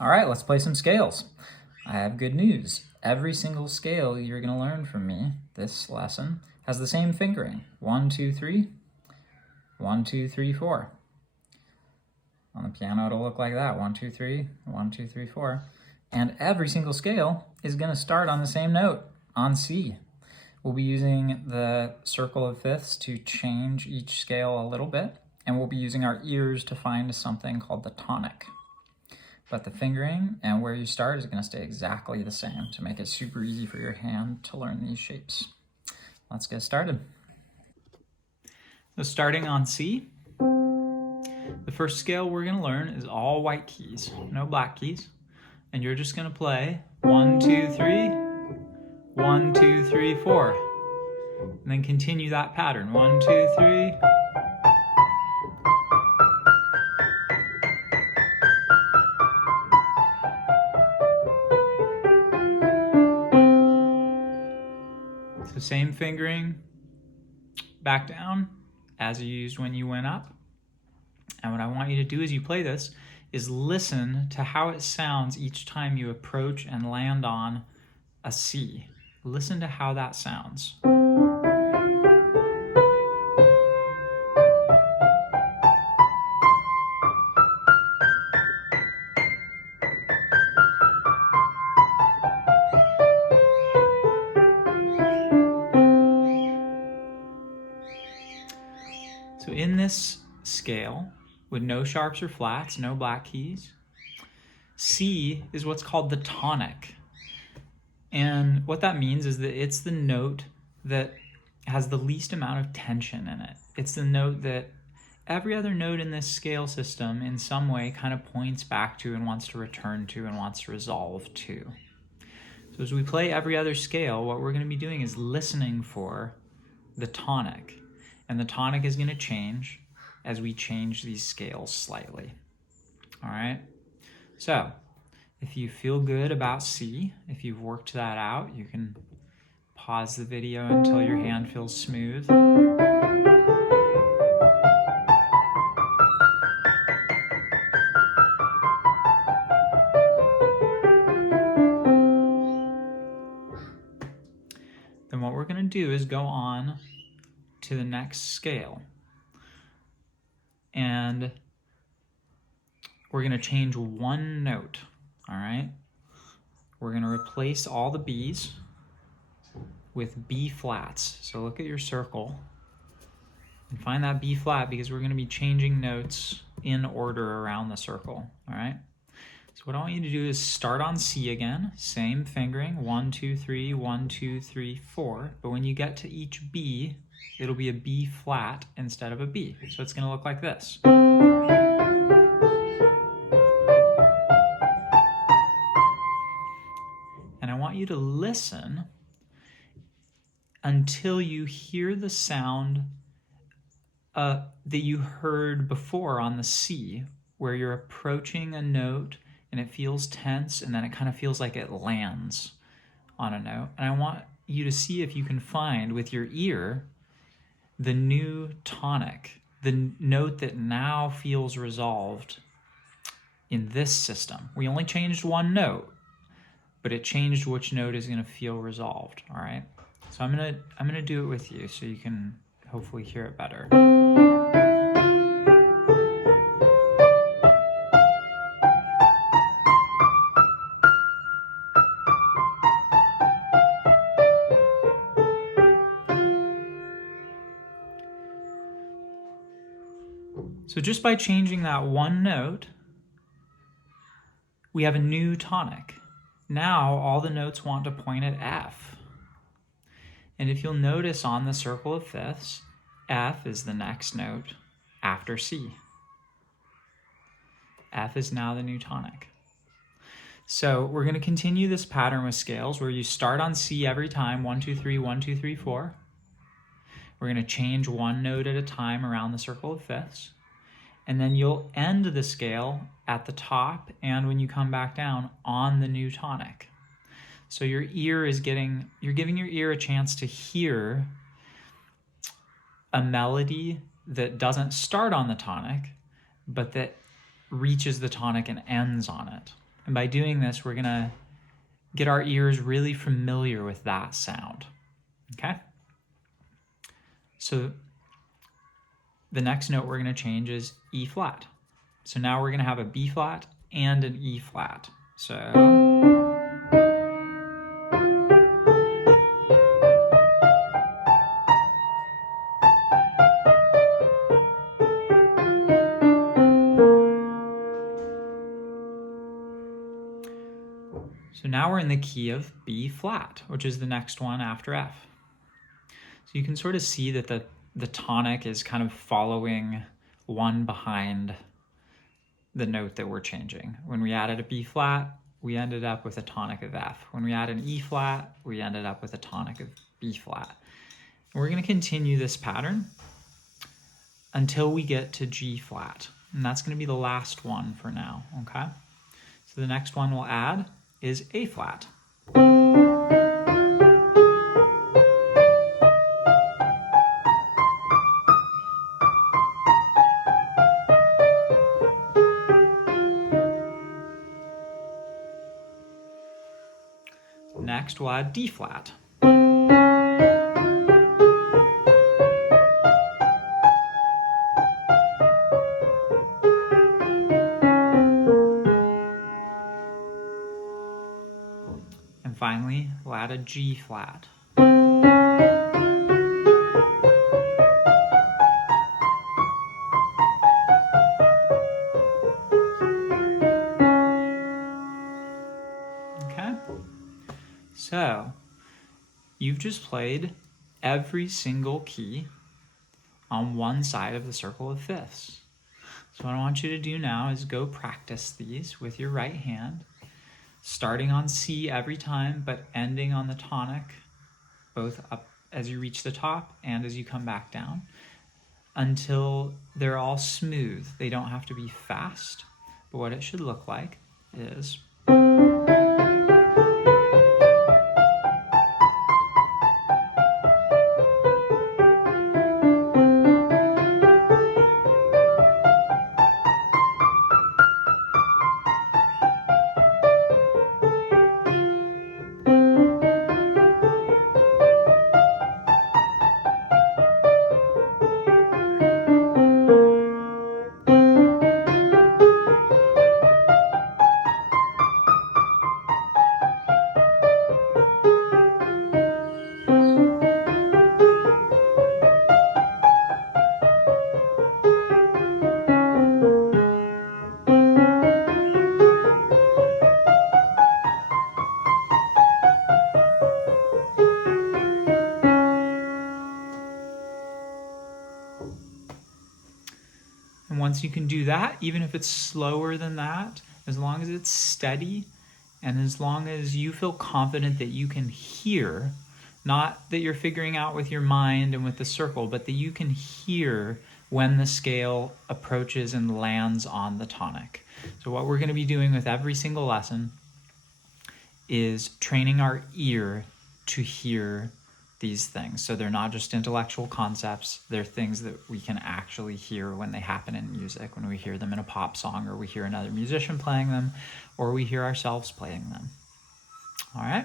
All right, let's play some scales. I have good news. Every single scale you're going to learn from me this lesson has the same fingering. 1, 2, 3, 1, 2, 3, 4. On the piano, it'll look like that. 1, 2, 3, 1, 2, 3, 4. And every single scale is going to start on the same note, on C. We'll be using the circle of fifths to change each scale a little bit, and we'll be using our ears to find something called the tonic. But the fingering and where you start is going to stay exactly the same to make it super easy for your hand to learn these shapes. Let's get started. So starting on C, the first scale we're going to learn is all white keys, no black keys. And you're just going to play 1, 2, 3, 1, 2, 3, 4. And then continue that pattern. 1, 2, 3. So same fingering back down as you used when you went up. And what I want you to do as you play this is listen to how it sounds each time you approach and land on a C. Listen to how that sounds. So in this scale, with no sharps or flats, no black keys, C is what's called the tonic. And what that means is that it's the note that has the least amount of tension in it. It's the note that every other note in this scale system in some way kind of points back to and wants to return to and wants to resolve to. So as we play every other scale, what we're going to be doing is listening for the tonic. And the tonic is going to change as we change these scales slightly. All right? So if you feel good about C, if you've worked that out, you can pause the video until your hand feels smooth. Then what we're going to do is go on to the next scale. And we're going to change one note, all right? We're going to replace all the B's with B flats. So look at your circle and find that B flat because we're going to be changing notes in order around the circle, all right? So what I want you to do is start on C again, same fingering, 1, 2, 3, 1, 2, 3, 4. But when you get to each B, it'll be a B flat instead of a B. So it's going to look like this. And I want you to listen until you hear the sound that you heard before on the C, where you're approaching a note and it feels tense and then it kind of feels like it lands on a note. And I want you to see if you can find with your ear the new tonic, the note that now feels resolved in this system. We only changed one note, but it changed which note is going to feel resolved, all right? So I'm gonna do it with you so you can hopefully hear it better. So just by changing that one note, we have a new tonic. Now all the notes want to point at F. And if you'll notice on the circle of fifths, F is the next note after C. F is now the new tonic. So we're going to continue this pattern with scales where you start on C every time, 1, 2, 3, 1, 2, 3, 4. We're going to change one note at a time around the circle of fifths. And then you'll end the scale at the top and when you come back down on the new tonic. So your ear is you're giving your ear a chance to hear a melody that doesn't start on the tonic, but that reaches the tonic and ends on it. And by doing this, we're gonna get our ears really familiar with that sound, okay? So the next note we're gonna change is E flat. So now we're gonna have a B flat and an E flat. So now we're in the key of B flat, which is the next one after F. So you can sort of see that the tonic is kind of following one behind the note that we're changing. When we added a B flat, we ended up with a tonic of F. When we add an E flat, we ended up with a tonic of B flat. And we're going to continue this pattern until we get to G flat. And that's going to be the last one for now, okay? So the next one we'll add is A flat. Next we'll add D flat. And finally, we'll add a G flat. Okay? So, you've just played every single key on one side of the circle of fifths. So what I want you to do now is go practice these with your right hand, starting on C every time, but ending on the tonic, both up as you reach the top and as you come back down, until they're all smooth. They don't have to be fast, but what it should look like is And once you can do that, even if it's slower than that, as long as it's steady and as long as you feel confident that you can hear, not that you're figuring out with your mind and with the circle, but that you can hear when the scale approaches and lands on the tonic. So what we're going to be doing with every single lesson is training our ear to hear these things. So they're not just intellectual concepts, they're things that we can actually hear when they happen in music, when we hear them in a pop song, or we hear another musician playing them, or we hear ourselves playing them. All right?